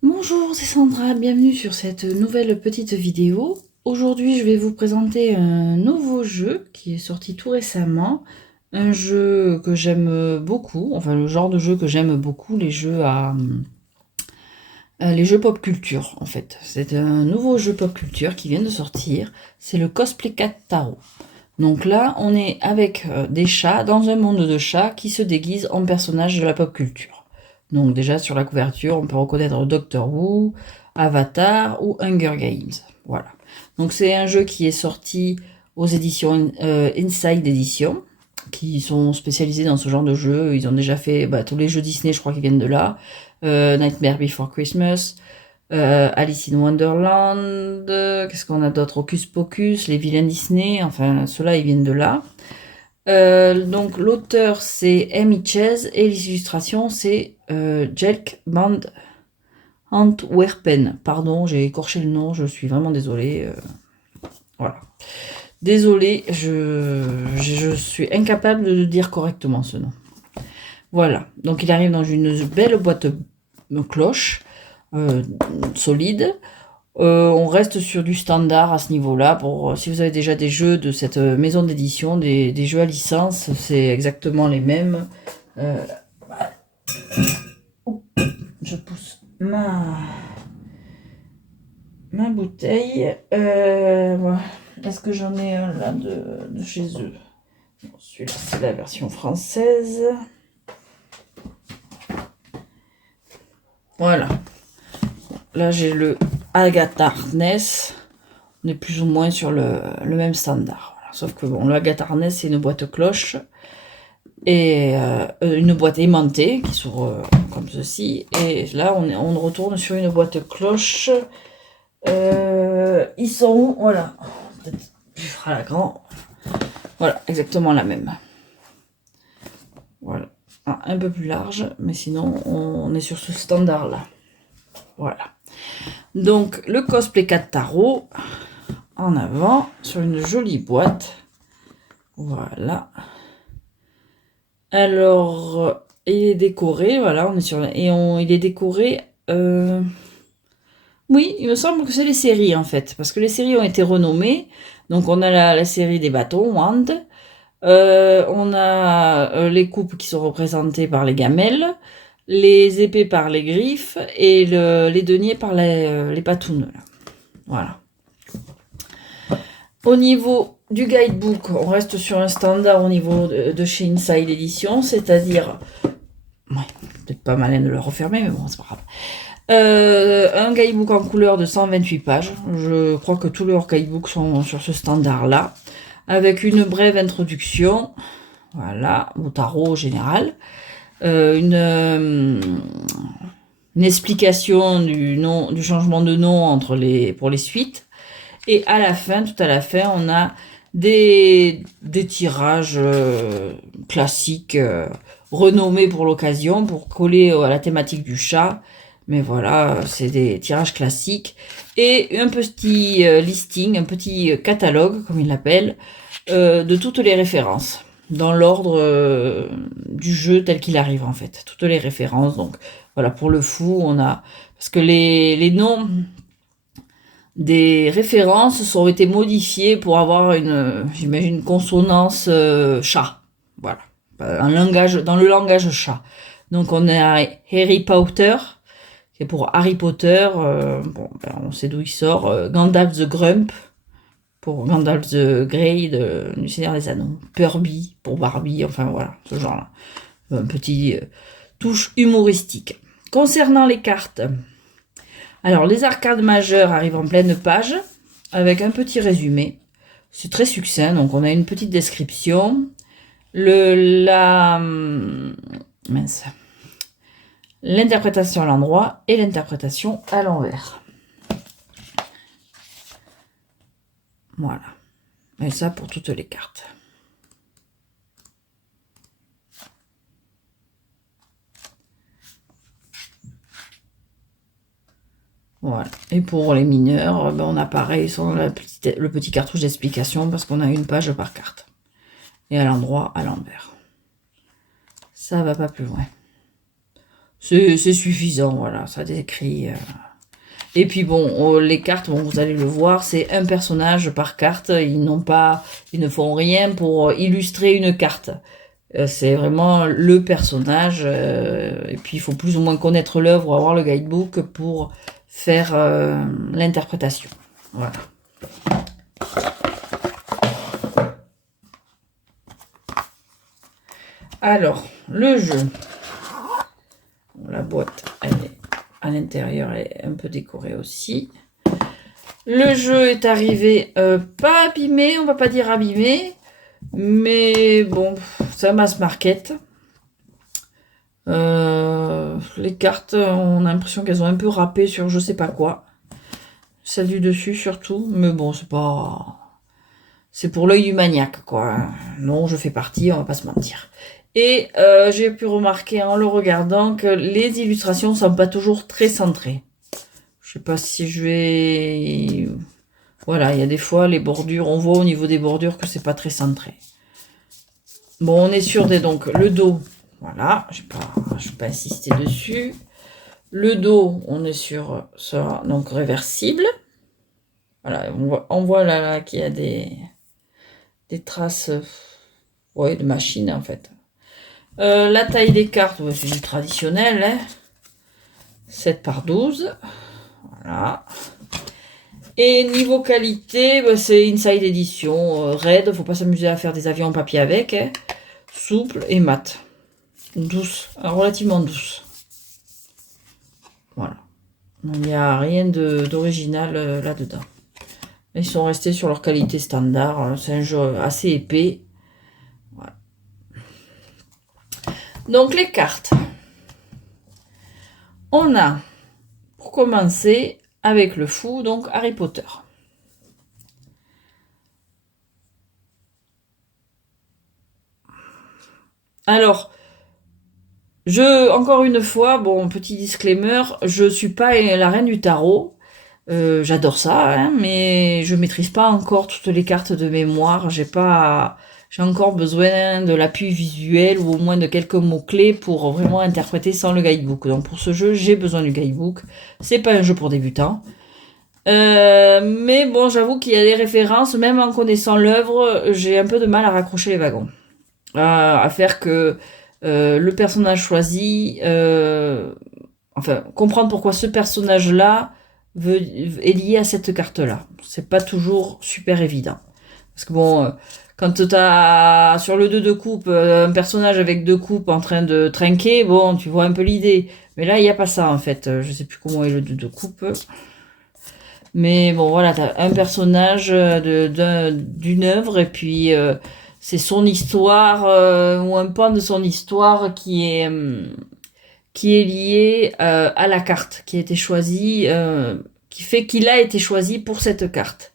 Bonjour, c'est Sandra, bienvenue sur cette nouvelle petite vidéo. Aujourd'hui, je vais vous présenter un nouveau jeu qui est sorti tout récemment. Un jeu que j'aime beaucoup, enfin le genre de jeu que j'aime beaucoup, les jeux pop culture en fait. C'est un nouveau jeu pop culture qui vient de sortir, c'est le Cosplay Cat Tarot. Donc là, on est avec des chats dans un monde de chats qui se déguisent en personnages de la pop culture. Donc déjà sur la couverture, on peut reconnaître Doctor Who, Avatar ou Hunger Games. Voilà. Donc c'est un jeu qui est sorti aux éditions Inside Edition, qui sont spécialisés dans ce genre de jeu. Ils ont déjà fait tous les jeux Disney, je crois qu'ils viennent de là. Nightmare Before Christmas, Alice in Wonderland, qu'est-ce qu'on a d'autre? Hocus Pocus, les vilains Disney, enfin ceux-là ils viennent de là. Donc l'auteur c'est Amy Chase et les illustrations c'est Jelk Band Antwerpen. Pardon, j'ai écorché le nom, je suis vraiment désolée. Voilà. Désolée, je suis incapable de dire correctement ce nom. Voilà, donc il arrive dans une belle boîte cloche, solide. On reste sur du standard à ce niveau-là. Pour si vous avez déjà des jeux de cette maison d'édition, des jeux à licence, c'est exactement les mêmes. Je pousse ma bouteille. Voilà. Est-ce que j'en ai un là de chez eux? Celui-là, c'est la version française. Voilà. Là, j'ai le Agatha Harkness. On est plus ou moins sur le même standard. Voilà. Sauf que bon, le Agatha Harkness, c'est une boîte cloche et une boîte aimantée qui s'ouvre comme ceci. Et là, on retourne sur une boîte cloche. Ils sont où? Voilà. Peut-être plus à la grand. Voilà, exactement la même. Voilà. Un peu plus large, mais sinon, on est sur ce standard-là. Voilà. Donc, le Cosplay 4 Tarot en avant sur une jolie boîte. Voilà. Alors, il est décoré, voilà, on est sur il est décoré. Oui, il me semble que c'est les séries en fait, parce que les séries ont été renommées. Donc, on a la série des bâtons, Wand. On a les coupes qui sont représentées par les gamelles, les épées par les griffes et les deniers par les patounes. Voilà. Au niveau du guidebook, on reste sur un standard au niveau de chez Inside Edition, c'est-à-dire, ouais, peut-être pas malin de le refermer, mais bon, c'est pas grave. Un guidebook en couleur de 128 pages. Je crois que tous leurs guidebooks sont sur ce standard-là, avec une brève introduction, voilà, au tarot général, une explication du changement de nom pour les suites. Et à la fin, tout à la fin, on a des tirages classiques, renommés pour l'occasion, pour coller à la thématique du chat. Mais voilà, c'est des tirages classiques. Et un petit listing, un petit catalogue, comme il l'appelle, de toutes les références. Dans l'ordre du jeu tel qu'il arrive, en fait. Toutes les références. Donc, voilà, pour le fou, on a... Parce que les noms des références ont été modifiées pour avoir j'imagine, une consonance chat. Voilà. Dans le langage chat. Donc on a Harry Potter, qui est pour Harry Potter. On sait d'où il sort. Gandalf the Grump, pour Gandalf the Grey du Seigneur des Anneaux. Purby, pour Barbie. Enfin voilà, ce genre-là. Un petit touche humoristique. Concernant les cartes, alors, les arcades majeures arrivent en pleine page, avec un petit résumé. C'est très succinct, donc on a une petite description. L'interprétation à l'endroit et l'interprétation à l'envers. Voilà. Et ça pour toutes les cartes. Voilà. Et pour les mineurs, on a pareil sur le petit cartouche d'explication parce qu'on a une page par carte. Et à l'endroit, à l'envers. Ça va pas plus loin. C'est suffisant, voilà, ça décrit. Et puis bon, les cartes, bon, vous allez le voir, c'est un personnage par carte. Ils ne font rien pour illustrer une carte. C'est vraiment le personnage. Et puis il faut plus ou moins connaître l'œuvre ou avoir le guidebook pour faire l'interprétation. Voilà. Alors, le jeu. La boîte, elle est à l'intérieur, elle est un peu décorée aussi. Le jeu est arrivé pas abîmé, on va pas dire abîmé, mais bon, c'est un mass market. Les cartes, on a l'impression qu'elles ont un peu râpé sur je sais pas quoi. Celle du dessus surtout, mais bon, c'est pas... C'est pour l'œil du maniaque, quoi. Non, je fais partie, on va pas se mentir. Et j'ai pu remarquer en le regardant que les illustrations sont pas toujours très centrées. Je sais pas si je vais... Voilà, il y a des fois les bordures, on voit au niveau des bordures que c'est pas très centré. Bon, on est sur donc le dos. Voilà, je vais pas insister dessus. Le dos, on est sur ça, donc réversible. Voilà, on voit là qu'il y a des traces ouais, de machine en fait. La taille des cartes, ouais, c'est du traditionnel. Hein. 7 par 12. Voilà. Et niveau qualité, bah, c'est Inside Edition. Raide, faut pas s'amuser à faire des avions en papier avec. Hein. Souple et mat. Douce, relativement douce. Voilà. Il n'y a rien d'original là-dedans. Ils sont restés sur leur qualité standard. C'est un jeu assez épais. Voilà. Donc les cartes. On a, pour commencer, avec le fou, donc Harry Potter. Alors, encore une fois, bon, petit disclaimer, je suis pas la reine du tarot. J'adore ça, hein, mais je maîtrise pas encore toutes les cartes de mémoire. J'ai encore besoin de l'appui visuel ou au moins de quelques mots-clés pour vraiment interpréter sans le guidebook. Donc pour ce jeu, j'ai besoin du guidebook. C'est pas un jeu pour débutants. Mais bon, j'avoue qu'il y a des références, même en connaissant l'œuvre, j'ai un peu de mal à raccrocher les wagons. À faire que le personnage choisi, enfin, comprendre pourquoi ce personnage-là est lié à cette carte-là. C'est pas toujours super évident. Parce que bon, quand t'as sur le 2 de coupe, un personnage avec 2 coupes en train de trinquer, bon, tu vois un peu l'idée. Mais là, il n'y a pas ça, en fait. Je sais plus comment est le 2 de coupe. Mais bon, voilà, t'as un personnage d'une œuvre et puis c'est son histoire ou un pan de son histoire qui est lié à la carte qui a été choisie, qui fait qu'il a été choisi pour cette carte.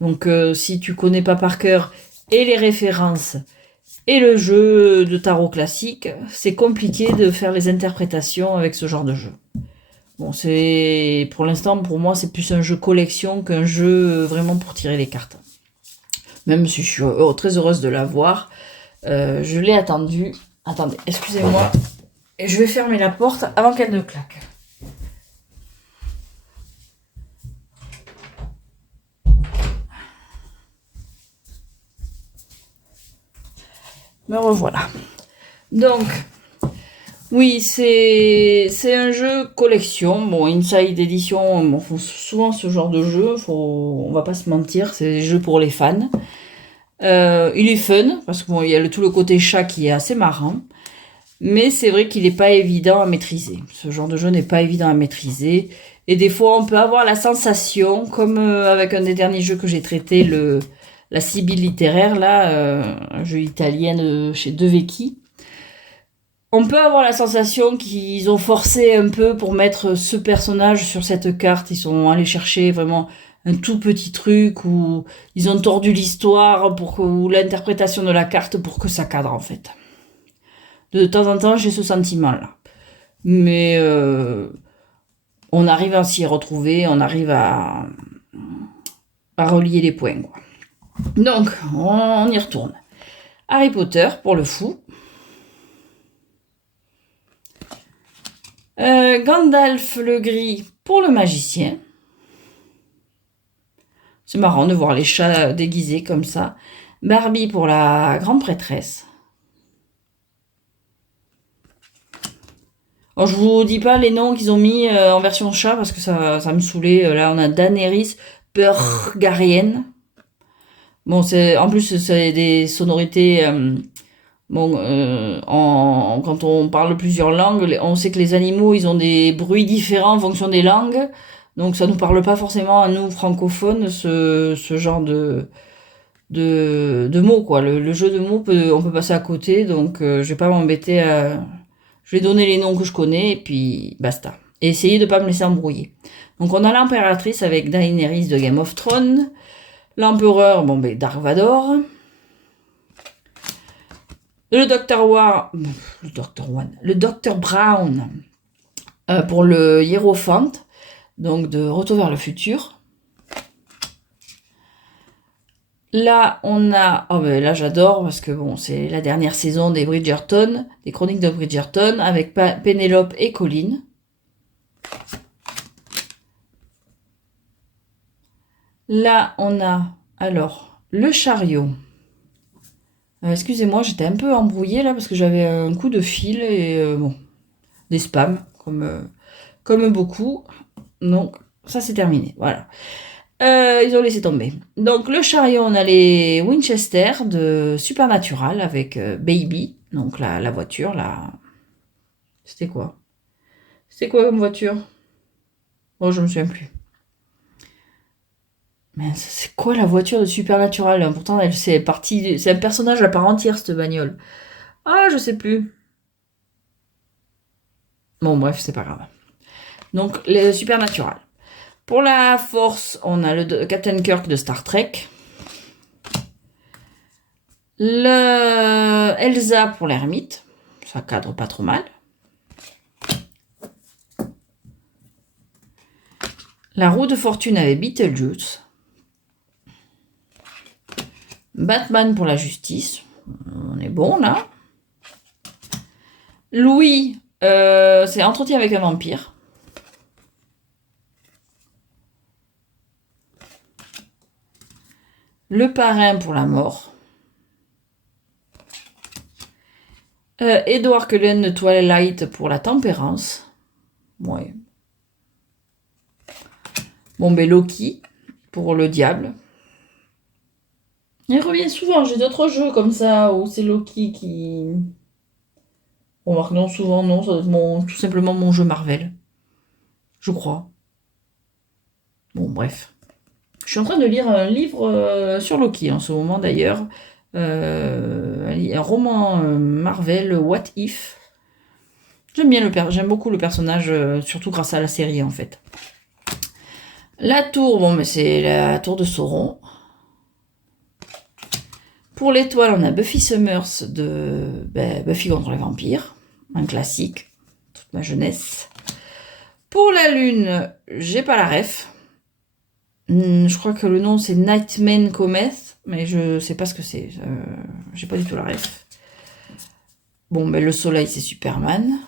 Donc si tu connais pas par cœur et les références et le jeu de tarot classique, c'est compliqué de faire les interprétations avec ce genre de jeu. Bon, pour l'instant, pour moi, c'est plus un jeu collection qu'un jeu vraiment pour tirer les cartes. Même si je suis très heureuse de l'avoir, je l'ai attendu. Attendez, excusez-moi. Et je vais fermer la porte avant qu'elle ne claque. Me revoilà. Donc, oui, c'est un jeu collection. Bon, Inside Edition, on font souvent ce genre de jeu. On va pas se mentir, c'est des jeux pour les fans. Il est fun parce que bon, il y a tout le côté chat qui est assez marrant. Mais c'est vrai qu'il n'est pas évident à maîtriser. Ce genre de jeu n'est pas évident à maîtriser. Et des fois, on peut avoir la sensation, comme avec un des derniers jeux que j'ai traité, la Sibylle littéraire, là, un jeu italien chez De Vecchi. On peut avoir la sensation qu'ils ont forcé un peu pour mettre ce personnage sur cette carte. Ils sont allés chercher vraiment un tout petit truc où ils ont tordu l'histoire ou l'interprétation de la carte pour que ça cadre, en fait. De temps en temps, j'ai ce sentiment-là. Mais on arrive à s'y retrouver, on arrive à relier les points, quoi. Donc, on y retourne. Harry Potter, pour le fou. Gandalf le gris pour le magicien. C'est marrant de voir les chats déguisés comme ça. Barbie pour la grande prêtresse. Alors, je vous dis pas les noms qu'ils ont mis en version chat parce que ça me saoulait. Là, on a Daenerys Targaryen. Bon, en plus, c'est des sonorités. Bon, quand on parle plusieurs langues, on sait que les animaux, ils ont des bruits différents en fonction des langues. Donc, ça nous parle pas forcément à nous francophones, ce genre de mots, quoi. Le jeu de mots, on peut passer à côté. Donc, je vais pas m'embêter à. Je vais donner les noms que je connais et puis basta. Et essayer de pas me laisser embrouiller. Donc, on a l'impératrice avec Daenerys de Game of Thrones. L'empereur, bon, ben, Dark Vador. Le Dr Brown pour le Hiérophante, donc de Retour vers le futur. Là, on a, oh ben là j'adore parce que bon, c'est la dernière saison des Bridgerton, des Chroniques de Bridgerton avec Pénélope et Colin. Là, on a alors le chariot. Excusez-moi, j'étais un peu embrouillée là parce que j'avais un coup de fil et bon, des spams comme beaucoup. Donc ça c'est terminé, voilà. Ils ont laissé tomber. Donc le chariot, on a les Winchester de Supernatural avec Baby, donc la voiture là. C'était quoi? C'était quoi comme voiture? Oh, je me souviens plus. Mais c'est quoi la voiture de Supernatural? Pourtant, c'est un personnage à part entière cette bagnole. Ah, je sais plus. Bon, bref, c'est pas grave. Donc, les Supernatural. Pour la force, on a le Captain Kirk de Star Trek. Le Elsa pour l'ermite. Ça cadre pas trop mal. La roue de fortune avec Beetlejuice. Batman pour la justice. On est bon là. Louis, c'est Entretien avec un vampire. Le parrain pour la mort. Edward Cullen de Twilight pour la tempérance. Ouais. Bon, ben Loki pour le diable. Il revient souvent. J'ai d'autres jeux comme ça où c'est Loki qui. On marque non, souvent non, ça doit être tout simplement mon jeu Marvel. Je crois. Bon, bref. Je suis en train de lire un livre sur Loki en ce moment d'ailleurs. Un roman Marvel, What If. J'aime beaucoup le personnage, surtout grâce à la série en fait. La tour, bon, mais c'est la tour de Sauron. Pour l'étoile, on a Buffy Summers de Buffy contre les vampires, un classique, toute ma jeunesse. Pour la lune, j'ai pas la ref. Je crois que le nom c'est Nightman Comet, mais je sais pas ce que c'est. J'ai pas du tout la ref. Bon, ben le soleil c'est Superman.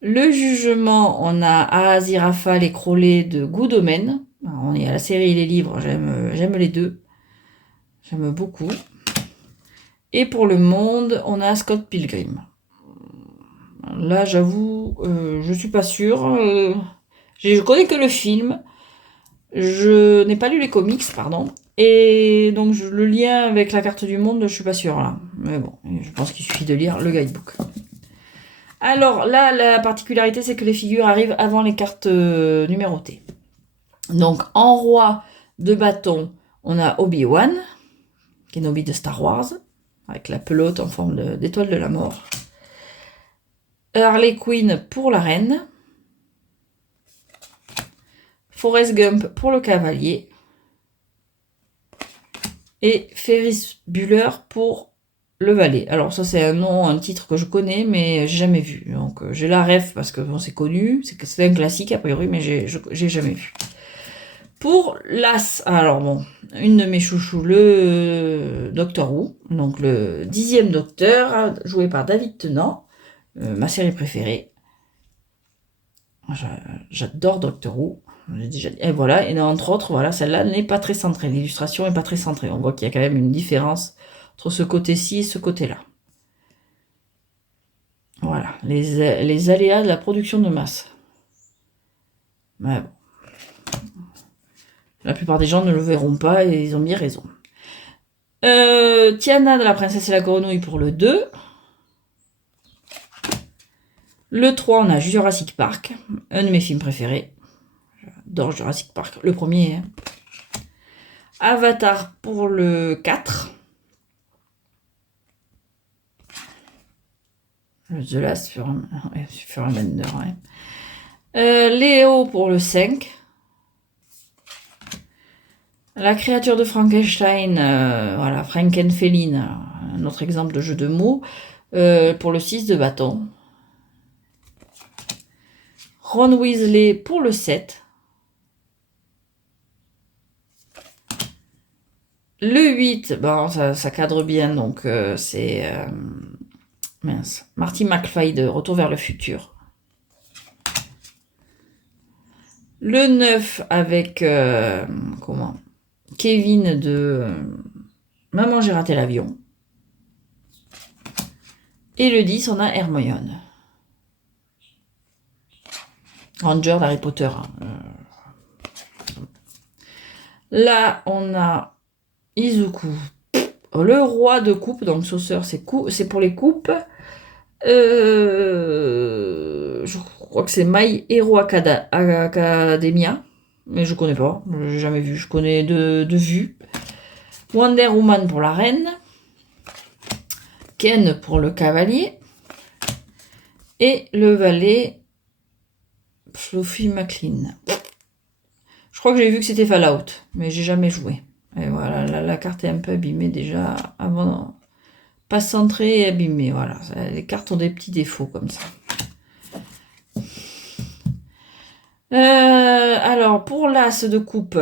Le jugement, on a Aziraphale et Crowley de Good Omen. Alors, on est à la série et les livres, j'aime les deux. J'aime beaucoup. Et pour le monde, on a Scott Pilgrim. Là, j'avoue, je suis pas sûre. Je connais que le film. Je n'ai pas lu les comics, pardon. Et donc, le lien avec la carte du monde, je suis pas sûre là. Mais bon, je pense qu'il suffit de lire le guidebook. Alors là, la particularité, c'est que les figures arrivent avant les cartes numérotées. Donc, en roi de bâton, on a Obi-Wan, Kenobi de Star Wars, avec la pelote en forme d'étoile de la mort. Harley Quinn pour la reine. Forrest Gump pour le cavalier. Et Ferris Bueller pour le valet. Alors ça c'est un titre que je connais mais j'ai jamais vu. Donc j'ai la ref parce que bon, c'est connu, c'est un classique a priori mais j'ai jamais vu. Pour l'As, alors bon, une de mes chouchous, le Doctor Who, donc le 10e Docteur, joué par David Tennant, ma série préférée. J'adore Doctor Who. J'ai déjà dit. Et voilà, et entre autres, voilà, celle-là n'est pas très centrée. L'illustration n'est pas très centrée. On voit qu'il y a quand même une différence entre ce côté-ci et ce côté-là. Voilà, les aléas de la production de masse. Mais bon. La plupart des gens ne le verront pas et ils ont bien raison. Tiana de la princesse et la grenouille pour le 2. Le 3, on a Jurassic Park, un de mes films préférés. J'adore Jurassic Park, le premier. Hein. Avatar pour le 4. The Last Furamander. Ouais. Léo pour le 5. La créature de Frankenstein, voilà, Frankenfeline, un autre exemple de jeu de mots, pour le 6 de bâton. Ron Weasley pour le 7. Le 8, bon, ça cadre bien, donc c'est... mince. Marty McFly de Retour vers le futur. Le 9 avec... comment Kevin de Maman, j'ai raté l'avion. Et le 10, on a Hermione. Ranger d'Harry Potter. Là, on a Izuku. Le roi de coupe, donc sauceur, c'est pour les coupes. Je crois que c'est My Hero Academia. Mais je connais pas, j'ai jamais vu. Je connais de vue. Wonder Woman pour la reine. Ken pour le cavalier. Et le valet Fluffy McLean. Je crois que j'ai vu que c'était Fallout, mais j'ai jamais joué. Et voilà, la carte est un peu abîmée déjà avant. Pas centrée et abîmée, voilà. Les cartes ont des petits défauts comme ça. Alors, pour l'as de coupe,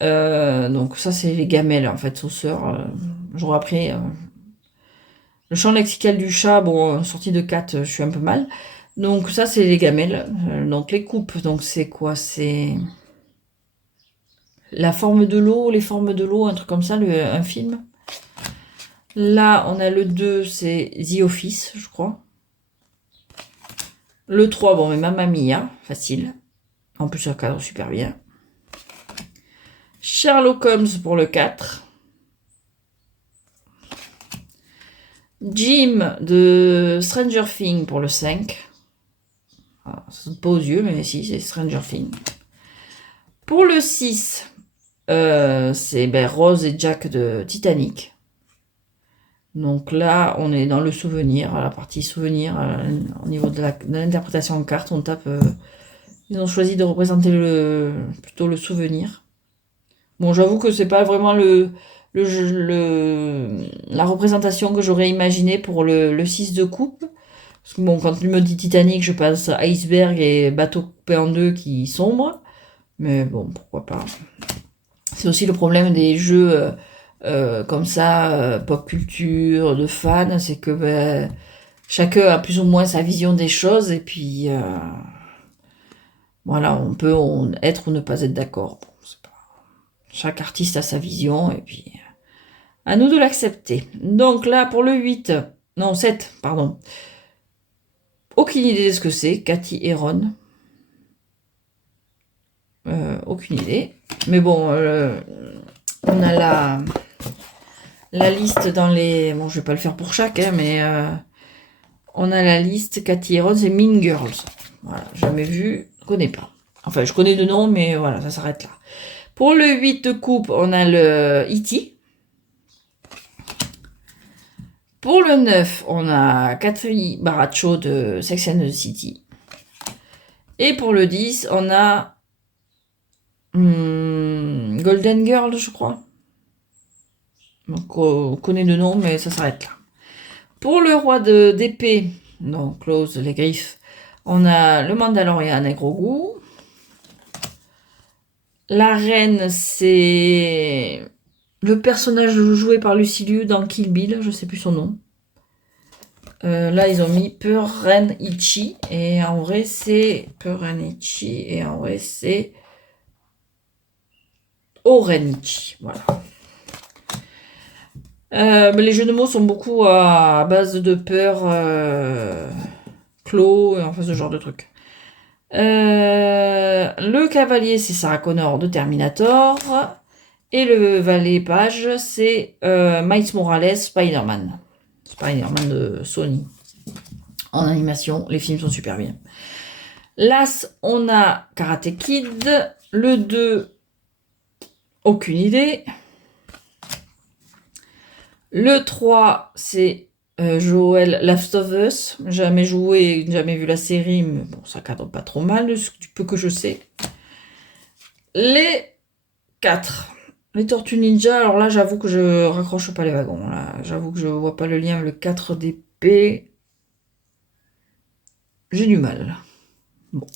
donc ça c'est les gamelles en fait, sauceur. J'aurais appris le champ lexical du chat, bon, sortie de 4, je suis un peu mal. Donc ça c'est les gamelles. Donc les coupes, donc c'est quoi? C'est la forme de l'eau, les formes de l'eau, un truc comme ça, un film. Là, on a le 2, c'est The Office, je crois. Le 3, bon, mais Mamma Mia, facile. En plus, ça cadre super bien. Sherlock Holmes pour le 4. Jim de Stranger Things pour le 5. Ah, ça saute pas aux yeux, mais si, c'est Stranger Things. Pour le 6, c'est Rose et Jack de Titanic. Donc là, on est dans le souvenir, la partie souvenir, au niveau de l'interprétation en carte, on tape... ils ont choisi de représenter plutôt le souvenir. Bon, j'avoue que c'est pas vraiment la représentation que j'aurais imaginée pour le 6 de coupe. Parce que bon, quand il me dit Titanic, je passe à iceberg et bateau coupé en deux qui sombre. Mais bon, pourquoi pas. C'est aussi le problème des jeux comme ça, pop culture, de fans, c'est que chacun a plus ou moins sa vision des choses et puis voilà, on peut être ou ne pas être d'accord. Bon, chaque artiste a sa vision et puis à nous de l'accepter. Donc là, pour le 8, non 7, pardon. Aucune idée de ce que c'est, Cathy et Ron. Aucune idée. Mais bon, on a la liste dans les... Bon, je vais pas le faire pour chaque, hein, mais on a la liste. Cathy et Ron, c'est Mean Girls. Voilà, jamais vu, je connais pas. Enfin, je connais de nom, mais voilà, ça s'arrête là. Pour le 8 de coupe, on a le E.T. Pour le 9, on a Cathy Baracho de Sex and the City. Et pour le 10, on a Golden Girl, je crois. Donc, on connaît de nom, mais ça s'arrête là. Pour le roi d'épée, donc close les griffes, on a le Mandalorian et Grogu. La reine, c'est le personnage joué par Lucy Liu dans Kill Bill, je sais plus son nom. Là, ils ont mis Peuren Ichi. Et en vrai, c'est Peuren Ichi. Et en vrai, c'est Oren Ichi. Voilà. Mais les jeux de mots sont beaucoup à base de peur, clos, et enfin ce genre de truc. Le cavalier, c'est Sarah Connor de Terminator. Et le valet page, c'est Miles Morales, Spider-Man. Spider-Man de Sony. En animation, les films sont super bien. L'As, on a Karate Kid. Le 2, aucune idée. Le 3, c'est Joel Last of Us. Jamais joué, jamais vu la série, mais bon, ça cadre pas trop mal, du peu que je sais. Les 4. Les Tortues Ninja, alors là, j'avoue que je raccroche pas les wagons. Là, j'avoue que je vois pas le lien avec le 4 d'épée. J'ai du mal. Bon.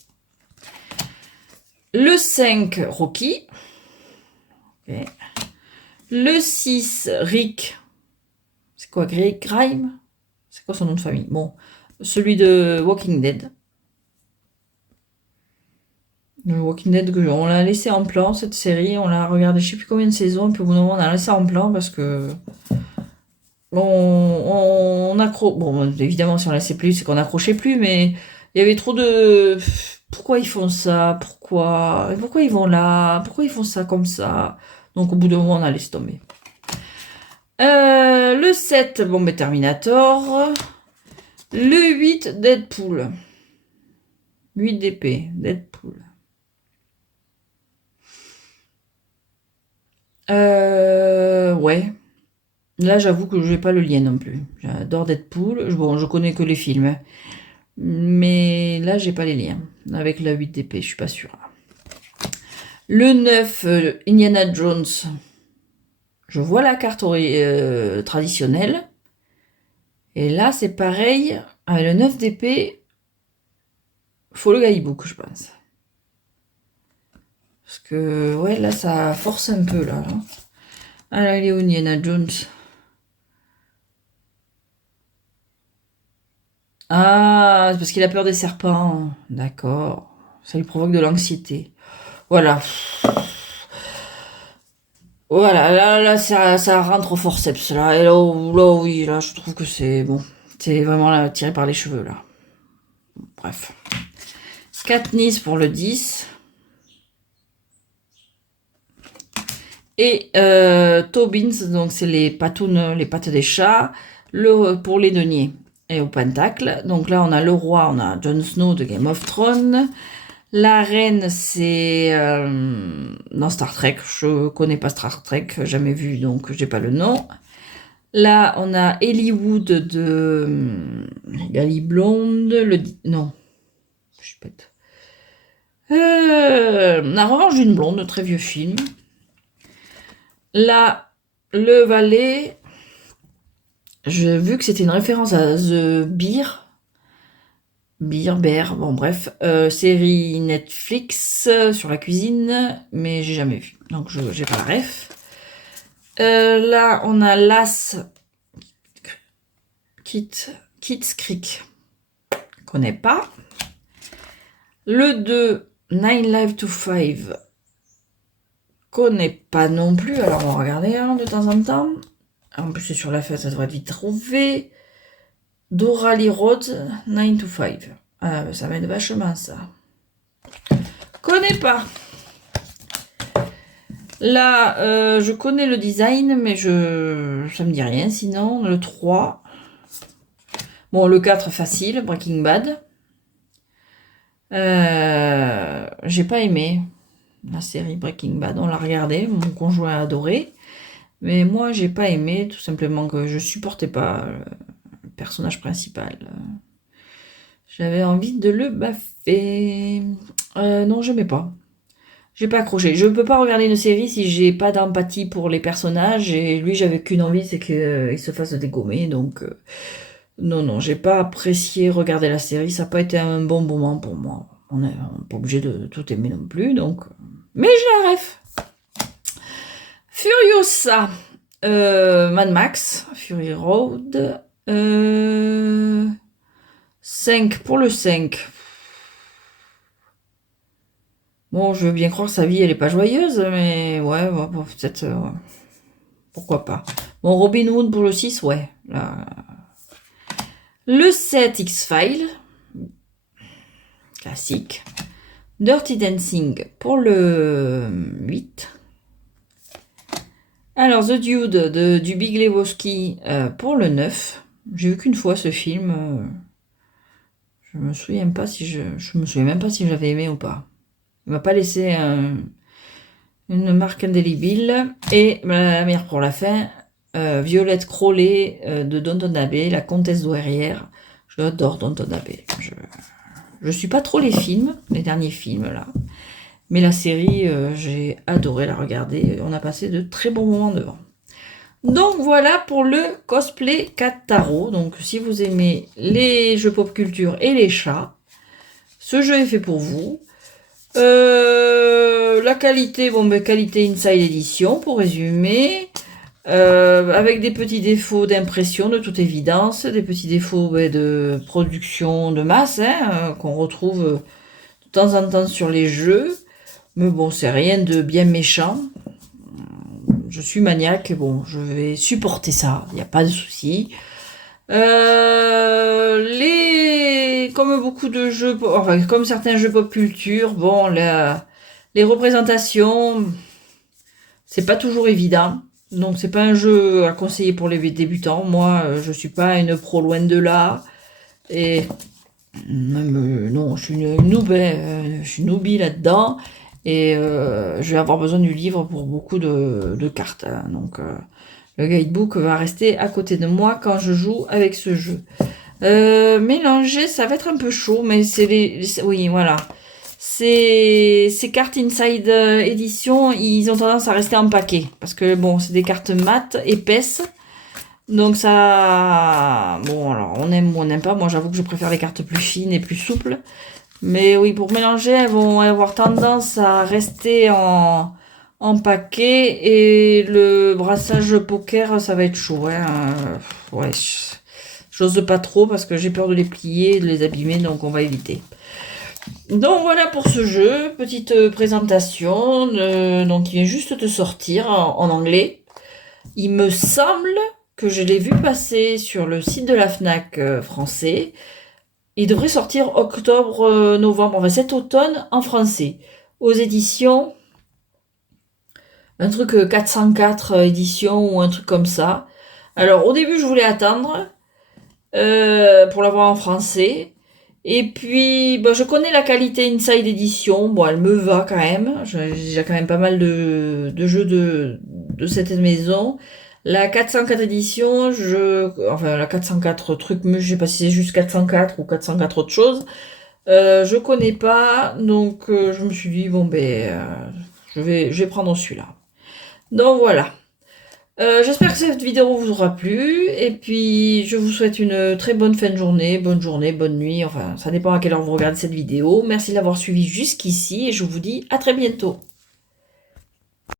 Le 5, Rocky. Okay. Le 6, Rick. C'est quoi, Grime? C'est quoi son nom de famille? Bon, celui de Walking Dead. Le Walking Dead, on l'a laissé en plan, cette série. On l'a regardé je sais plus combien de saisons. Et puis au bout d'un moment, on a laissé en plan parce que... on accroche... Bon, évidemment, si on laissait plus, c'est qu'on n'accrochait plus. Mais il y avait trop de... Pourquoi ils font ça? Pourquoi ils vont là? Pourquoi ils font ça comme ça? Donc au bout d'un moment, on a laissé tomber. Le 7, bon, ben, Terminator. Le 8, Deadpool. 8 d'épée, Deadpool. Ouais. Là, j'avoue que je n'ai pas le lien non plus. J'adore Deadpool. Bon, je connais que les films, hein. Mais là, j'ai pas les liens. Avec la 8 d'épée, je suis pas sûre. Le 9, Indiana Jones. Je vois la carte traditionnelle. Et là, c'est pareil. Avec le 9 d'épée, faut le guidebook, je pense. Parce que, ouais, là, ça force un peu, là. Ah, là, il est où, Indiana Jones? Ah, c'est parce qu'il a peur des serpents. D'accord. Ça lui provoque de l'anxiété. Voilà. Voilà, là, ça rentre au forceps, là. Et là, oui, là, je trouve que c'est bon. C'est vraiment là, tiré par les cheveux, là. Bref. Katniss pour le 10. Et Tobbins, donc c'est les patounes, les pattes des chats, pour les deniers et au pentacle. Donc là, on a le roi, on a Jon Snow de Game of Thrones. La reine, c'est dans Star Trek. Je connais pas Star Trek, jamais vu, donc j'ai pas le nom. Là, on a Ellie Wood de Gali Blonde. Non, je suis bête. La Revanche d'une blonde, très vieux film. Là, le valet, j'ai vu que c'était une référence à The Bear. Bear, bon bref, série Netflix sur la cuisine, mais j'ai jamais vu, donc j'ai pas la ref. Là, on a Las Kids Creek, je connais pas. Le 2, Nine Lives to Five, connais pas non plus, alors on va regarder de temps en temps. En plus, c'est sur la fête, ça devrait être vite trouvé. Doralee Road, 9 to 5. Ça m'aide vachement, ça. Connais pas. Là, je connais le design, mais ça me dit rien. Sinon, le 3. Bon, le 4, facile, Breaking Bad. J'ai pas aimé la série Breaking Bad. On l'a regardé, mon conjoint a adoré. Mais moi, j'ai pas aimé, tout simplement que je supportais pas le personnage principal. J'avais envie de le baffer. Non, je n'aimais pas. J'ai pas accroché. Je peux pas regarder une série si j'ai pas d'empathie pour les personnages. Et lui, j'avais qu'une envie, c'est qu'il se fasse dégommer. Donc, non, j'ai pas apprécié regarder la série. Ça n'a pas été un bon moment pour moi. On n'est pas obligé de tout aimer non plus. Donc, mais j'ai la ref. Furiosa. Mad Max, Fury Road. Euh... 5 pour le 5. Bon, je veux bien croire que sa vie, elle est pas joyeuse, mais ouais, peut-être... pourquoi pas. Bon, Robin Hood pour le 6, ouais. Là. Le 7, X-Files. Classique. Dirty Dancing pour le 8. Alors, The Dude du Big Lebowski pour le 9. J'ai vu qu'une fois ce film. Je me souviens pas si je me souviens même pas si j'avais aimé ou pas. Il m'a pas laissé une marque indélébile. Et la meilleure pour la fin, Violette Crowley de Downton Abbey, la comtesse douairière. J'adore Downton Abbey. Je suis pas trop les films, les derniers films là. Mais la série, j'ai adoré la regarder. On a passé de très bons moments devant. Donc voilà pour le cosplay 4 tarot. Donc si vous aimez les jeux pop culture et les chats, ce jeu est fait pour vous. La qualité, qualité Inside Edition pour résumer. Avec des petits défauts d'impression de toute évidence, des petits défauts de production de masse qu'on retrouve de temps en temps sur les jeux. Mais bon, c'est rien de bien méchant. Je suis maniaque, bon, je vais supporter ça, il n'y a pas de souci. Comme beaucoup de jeux, enfin, comme certains jeux pop culture, bon, les représentations, c'est pas toujours évident. Donc c'est pas un jeu à conseiller pour les débutants. Moi, je suis pas une pro loin de là. Et même, non, je suis une noob, je suis noobie là-dedans. Et je vais avoir besoin du livre pour beaucoup de cartes. Donc le guidebook va rester à côté de moi quand je joue avec ce jeu. Mélanger, ça va être un peu chaud, mais oui, voilà. Ces cartes Inside Edition, ils ont tendance à rester en paquet. Parce que bon, c'est des cartes mates, épaisses. Donc ça... Bon, alors on aime ou on n'aime pas. Moi, j'avoue que je préfère les cartes plus fines et plus souples. Mais oui, pour mélanger, elles vont avoir tendance à rester en paquet. Et le brassage poker, ça va être chaud. Ouais, j'ose pas trop parce que j'ai peur de les plier, de les abîmer, donc on va éviter. Donc voilà pour ce jeu, petite présentation, donc il vient juste de sortir en anglais. Il me semble que je l'ai vu passer sur le site de la FNAC français. Il devrait sortir octobre-novembre, enfin cet automne en français. Aux éditions, un truc 404 éditions ou un truc comme ça. Alors au début je voulais attendre pour l'avoir en français. Et puis, je connais la qualité Inside Edition. Bon, elle me va quand même. J'ai déjà quand même pas mal de jeux de cette maison. La 404 édition, enfin, la 404 truc, mais je sais pas si c'est juste 404 ou 404 autre chose. Je connais pas. Donc, je me suis dit, je vais prendre celui-là. Donc, voilà. J'espère que cette vidéo vous aura plu et puis je vous souhaite une très bonne fin de journée, bonne nuit, enfin ça dépend à quelle heure vous regardez cette vidéo. Merci de l'avoir suivi jusqu'ici et je vous dis à très bientôt.